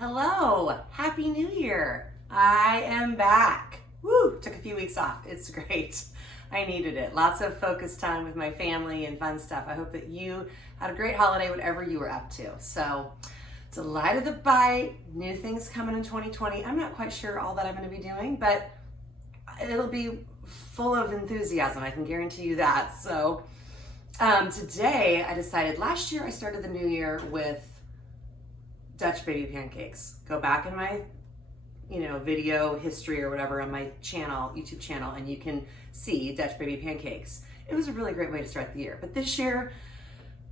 Hello, Happy New Year. I am back. Woo, took a few weeks off. It's great. I needed it. Lots of focus time with my family and fun stuff. I hope that you had a great holiday, whatever you were up to. So, delighted to bite. New things coming in 2020. I'm not quite sure all that I'm going to be doing, but it'll be full of enthusiasm. I can guarantee you that. So, today I decided, last year I started the new year with Dutch baby pancakes. Go back in my, video history or whatever on my channel, YouTube channel, and you can see Dutch baby pancakes. It was a really great way to start the year. But this year,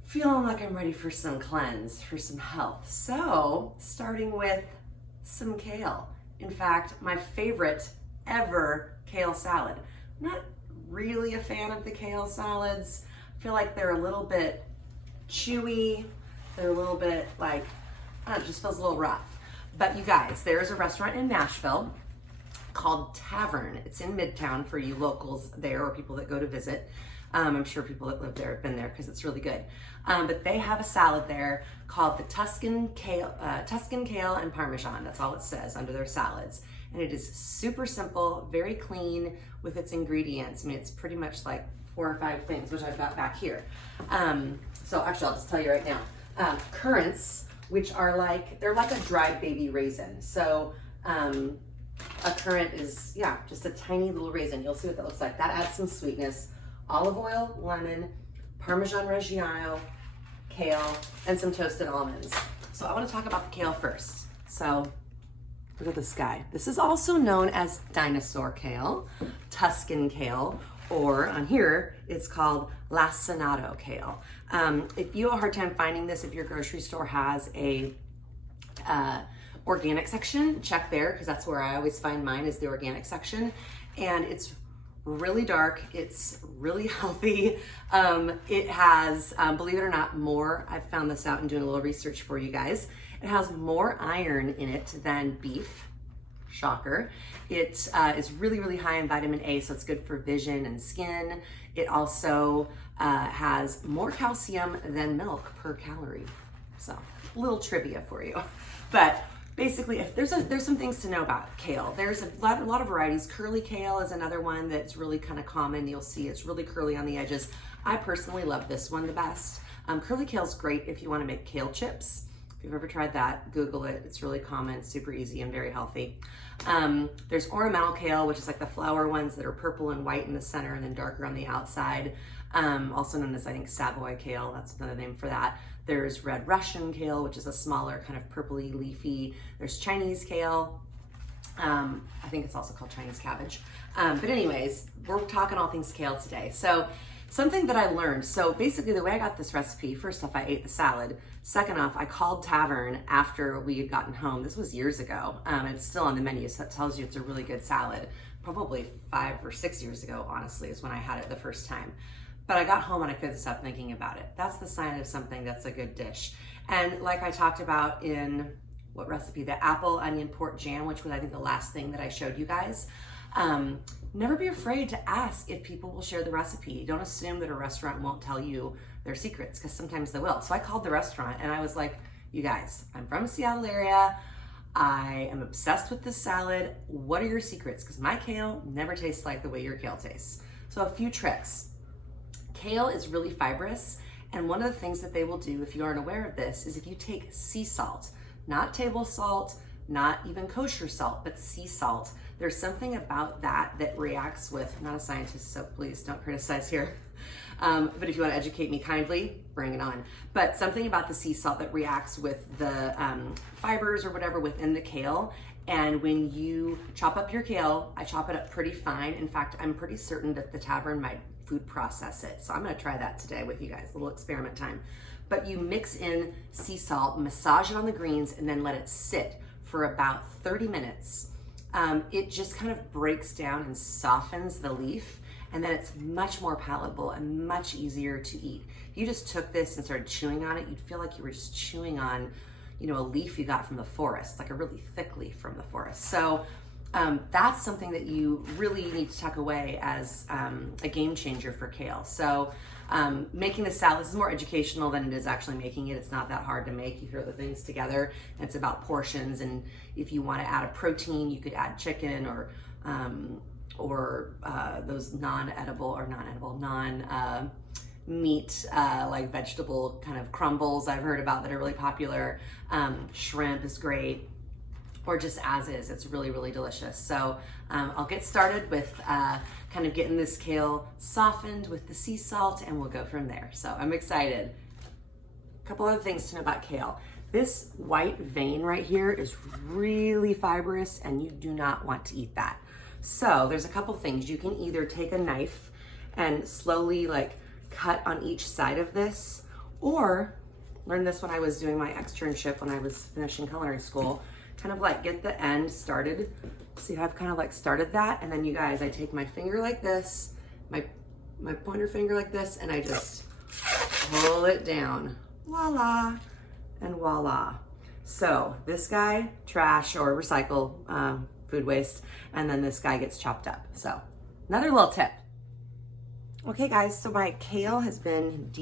feeling like I'm ready for some cleanse, for some health. So, starting with some kale. In fact, my favorite ever kale salad. I'm not really a fan of the kale salads. I feel like they're a little bit chewy. They're a little bit like, it just feels a little rough. But you guys, there's a restaurant in Nashville called Tavern. It's in Midtown for you locals there or people that go to visit. I'm sure people that live there have been there because it's really good. But they have a salad there called the Tuscan Kale and Parmesan. That's all it says under their salads. And it is super simple, very clean with its ingredients. I mean, it's pretty much like 4 or 5 things, which I've got back here. So actually, I'll just tell you right now. Currants, which are they're like a dried baby raisin. So a currant is, just a tiny little raisin. You'll see what that looks like. That adds some sweetness. Olive oil, lemon, Parmesan Regianno, kale, and some toasted almonds. So I want to talk about the kale first. So look at this guy. This is also known as Dinosaur kale, Tuscan kale, or on here, it's called Lacinato kale. If you have a hard time finding this, if your grocery store has a organic section, check there, because that's where I always find mine, is the organic section. And it's really dark, it's really healthy. It has, believe it or not, I've found this out and doing a little research for you guys. It has more iron in it than beef. Shocker. It is really, really high in vitamin A, so it's good for vision and skin. It also has more calcium than milk per calorie. So, a little trivia for you. But basically, if there's some things to know about kale. There's a lot of varieties. Curly kale is another one that's really kind of common. You'll see it's really curly on the edges. I personally love this one the best. Curly kale is great if you want to make kale chips. If you've ever tried that, Google it. It's really common, super easy, and very healthy. There's ornamental kale, which is like the flower ones that are purple and white in the center and then darker on the outside. Also known as, I think, Savoy kale. That's another name for that. There's red Russian kale, which is a smaller kind of purpley leafy. There's Chinese kale. I think it's also called Chinese cabbage. But anyways, we're talking all things kale today. So something that I learned, so basically the way I got this recipe, first off, I ate the salad. Second off, I called Tavern after we had gotten home. This was years ago. It's still on the menu, so that tells you it's a really good salad. Probably 5 or 6 years ago, honestly, is when I had it the first time. But I got home and I couldn't stop thinking about it. That's the sign of something that's a good dish. And like I talked about in, what recipe? The apple onion pork jam, which was I think the last thing that I showed you guys. Never be afraid to ask if people will share the recipe. Don't assume that a restaurant won't tell you their secrets, because sometimes they will. So I called the restaurant and I was like, you guys, I'm from the Seattle area. I am obsessed with this salad. What are your secrets? Because my kale never tastes like the way your kale tastes. So a few tricks. Kale is really fibrous. And one of the things that they will do, if you aren't aware of this, is if you take sea salt, not table salt, not even kosher salt, but sea salt. There's something about that reacts with, I'm not a scientist, so please don't criticize here. But if you want to educate me kindly, bring it on. But something about the sea salt that reacts with the fibers or whatever within the kale. And when you chop up your kale, I chop it up pretty fine. In fact, I'm pretty certain that the Tavern might food process it. So I'm going to try that today with you guys, a little experiment time. But you mix in sea salt, massage it on the greens, and then let it sit for about 30 minutes. It just kind of breaks down and softens the leaf, and then it's much more palatable and much easier to eat. If you just took this and started chewing on it, you'd feel like you were just chewing on, a leaf you got from the forest, like a really thick leaf from the forest. So that's something that you really need to tuck away as a game changer for kale. So making the salad, this is more educational than it is actually making it. It's not that hard to make. You throw the things together, and it's about portions. And if you want to add a protein, you could add chicken or those non-meat like vegetable kind of crumbles I've heard about that are really popular. Shrimp is great, or just as is. It's really, really delicious. So I'll get started with kind of getting this kale softened with the sea salt, and we'll go from there. So I'm excited. A couple other things to know about kale. This white vein right here is really fibrous, and you do not want to eat that. So there's a couple things. You can either take a knife and slowly like cut on each side of this, or learned this when I was doing my externship when I was finishing culinary school, kind of like get the end started. See how I've kind of like started that, and then you guys, I take my finger like this, my pointer finger like this, and I just pull it down, voila, and voila. So this guy, trash or recycle, food waste, and then this guy gets chopped up. So another little tip. Okay guys, so my kale has been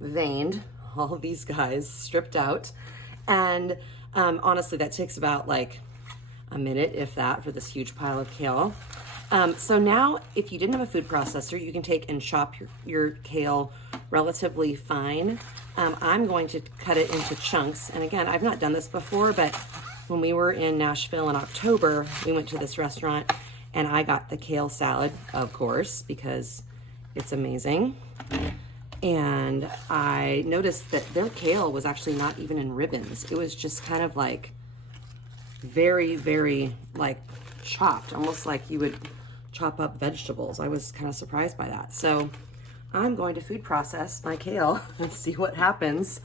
veined, all of these guys stripped out, and honestly that takes about like a minute, if that, for this huge pile of kale. So now if you didn't have a food processor, you can take and chop your kale relatively fine. I'm going to cut it into chunks, and again, I've not done this before, but when we were in Nashville in October, we went to this restaurant and I got the kale salad, of course, because it's amazing. And I noticed that their kale was actually not even in ribbons. It was just kind of like very, very like chopped, almost like you would chop up vegetables. I was kind of surprised by that. So I'm going to food process my kale and see what happens.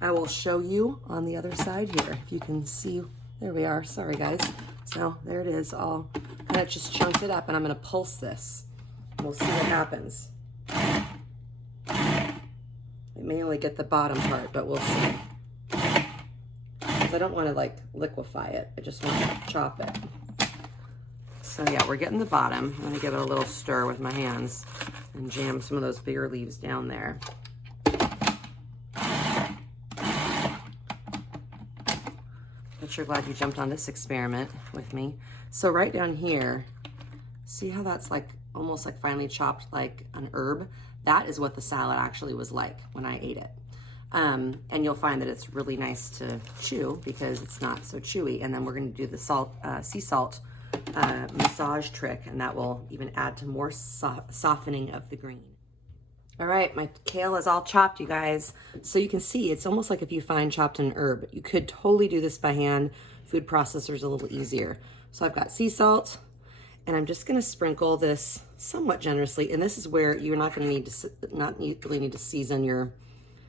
I will show you on the other side here. If you can see, there we are. Sorry guys. So there it is. I'll kind of just chunked it up, and I'm going to pulse this. We'll see what happens. It may only get the bottom part, but we'll see. I don't want to like liquefy it. I just want to chop it. So yeah, we're getting the bottom. I'm going to give it a little stir with my hands and jam some of those bigger leaves down there. But you're glad you jumped on this experiment with me. So right down here, see how that's like almost like finely chopped like an herb? That is what the salad actually was like when I ate it. And you'll find that it's really nice to chew because it's not so chewy. And then we're going to do the sea salt massage trick, and that will even add to more softening of the green. All right, my kale is all chopped, you guys. So you can see it's almost like if you fine chopped an herb. You could totally do this by hand. Food processor's a little easier. So I've got sea salt, and I'm just going to sprinkle this somewhat generously. And this is where you're not going to need to really need to season your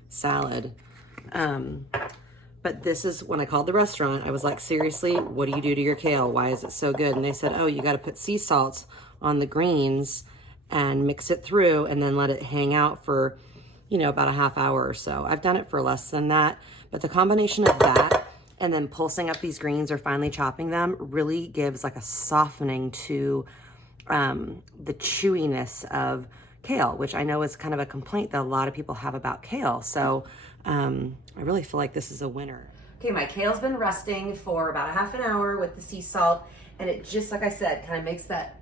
salad. But this is when I called the restaurant. I was like, seriously, what do you do to your kale? Why is it so good? And they said, oh, you got to put sea salt on the greens and mix it through, and then let it hang out for, you know, about a half hour or so. I've done it for less than that, but the combination of that and then pulsing up these greens or finely chopping them really gives like a softening to the chewiness of kale, which I know is kind of a complaint that a lot of people have about kale. So I really feel like this is a winner. Okay, my kale's been resting for about a half an hour with the sea salt, and it just, like I said, kind of makes that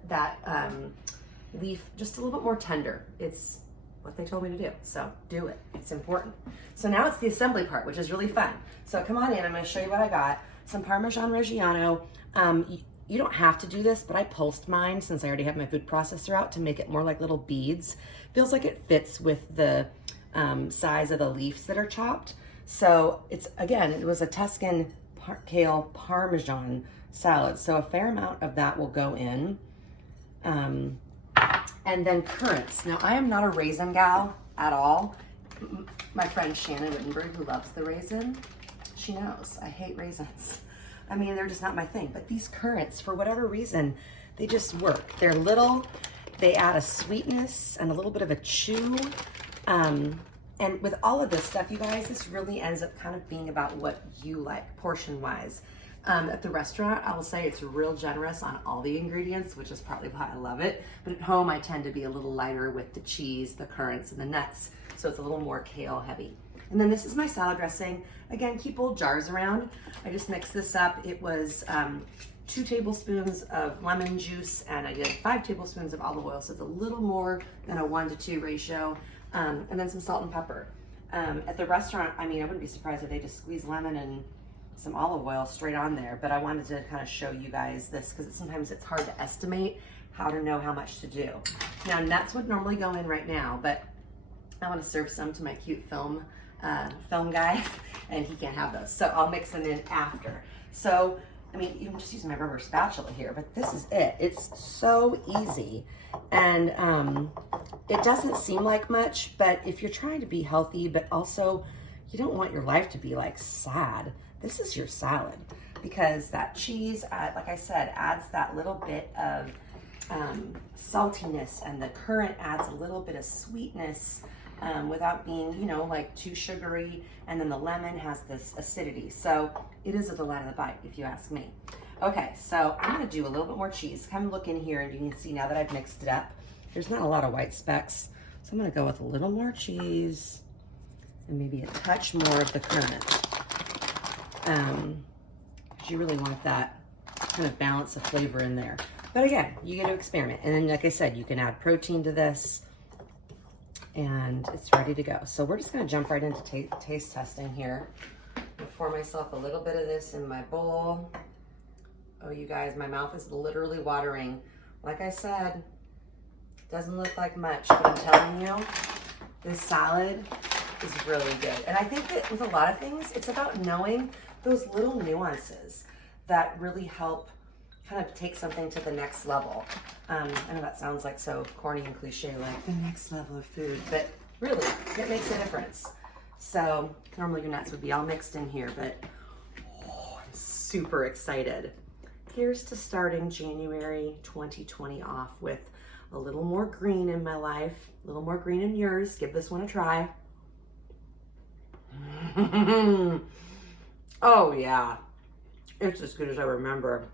leaf just a little bit more tender. It's what they told me to do, so do it. It's important. So now it's the assembly part, which is really fun. So come on in, I'm going to show you what I got. Some Parmesan Regianno. You don't have to do this, but I pulsed mine since I already have my food processor out to make it more like little beads. Feels like it fits with the size of the leaves that are chopped. So it's, again, it was a Tuscan Kale Parmesan salad, so a fair amount of that will go in. And then currants. Now, I am not a raisin gal at all. My friend Shannon Wittenberg, who loves the raisin, she knows I hate raisins. I mean, they're just not my thing. But these currants, for whatever reason, they just work. They're little, they add a sweetness and a little bit of a chew. And with all of this stuff, you guys, this really ends up kind of being about what you like, portion-wise. At the restaurant, I will say it's real generous on all the ingredients, which is probably why I love it. But at home, I tend to be a little lighter with the cheese, the currants, and the nuts. So it's a little more kale heavy. And then this is my salad dressing. Again, keep old jars around. I just mixed this up. It was 2 tablespoons of lemon juice, and I did 5 tablespoons of olive oil. So it's a little more than a 1-to-2 ratio. And then some salt and pepper. At the restaurant, I mean, I wouldn't be surprised if they just squeeze lemon and some olive oil straight on there, but I wanted to kind of show you guys this because sometimes it's hard to estimate how to know how much to do. Now, nuts would normally go in right now, but I want to serve some to my cute film guy, and he can't have those. So I'll mix them in after. So, I mean, I'm just using my rubber spatula here, but this is it. It's so easy. And it doesn't seem like much, but if you're trying to be healthy, but also you don't want your life to be like sad, this is your salad, because that cheese, like I said, adds that little bit of saltiness, and the currant adds a little bit of sweetness without being, you know, like too sugary. And then the lemon has this acidity. So it is a delight of the bite, if you ask me. Okay, so I'm gonna do a little bit more cheese. Come look in here and you can see now that I've mixed it up, there's not a lot of white specks. So I'm gonna go with a little more cheese and maybe a touch more of the currant. Because you really want that kind of balance of flavor in there. But again, you get to experiment. And then, like I said, you can add protein to this, and it's ready to go. So we're just gonna jump right into taste testing here. I'm gonna pour myself a little bit of this in my bowl. Oh, you guys, my mouth is literally watering. Like I said, doesn't look like much, but I'm telling you, this salad is really good. And I think that with a lot of things, it's about knowing those little nuances that really help kind of take something to the next level. I know that sounds like so corny and cliche, like the next level of food, but really, it makes a difference. So normally your nuts would be all mixed in here, but I'm super excited. Here's to starting January 2020 off with a little more green in my life, a little more green in yours. Give this one a try. Oh yeah, it's as good as I remember.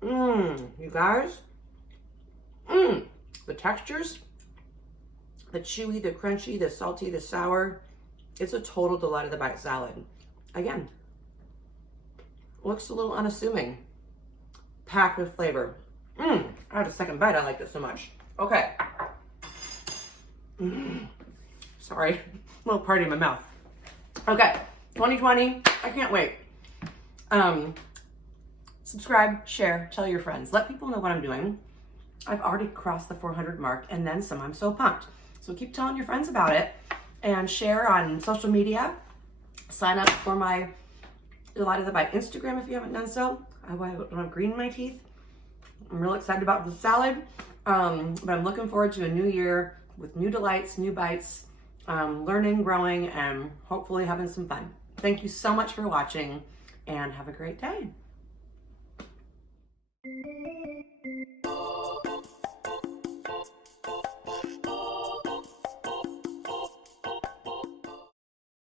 You guys, the textures, the chewy, the crunchy, the salty, the sour, it's a total delight of the bite salad. Again, looks a little unassuming, packed with flavor. I had a second bite, I liked it so much. Okay. Sorry, a little party in my mouth. Okay, 2020, I can't wait. Subscribe, share, tell your friends. Let people know what I'm doing. I've already crossed the 400 mark and then some. I'm so pumped. So keep telling your friends about it and share on social media. Sign up for my Delight of the Bite Instagram if you haven't done so. I don't have green in my teeth. I'm real excited about the salad, but I'm looking forward to a new year with new delights, new bites, learning, growing, and hopefully having some fun. Thank you so much for watching, and have a great day.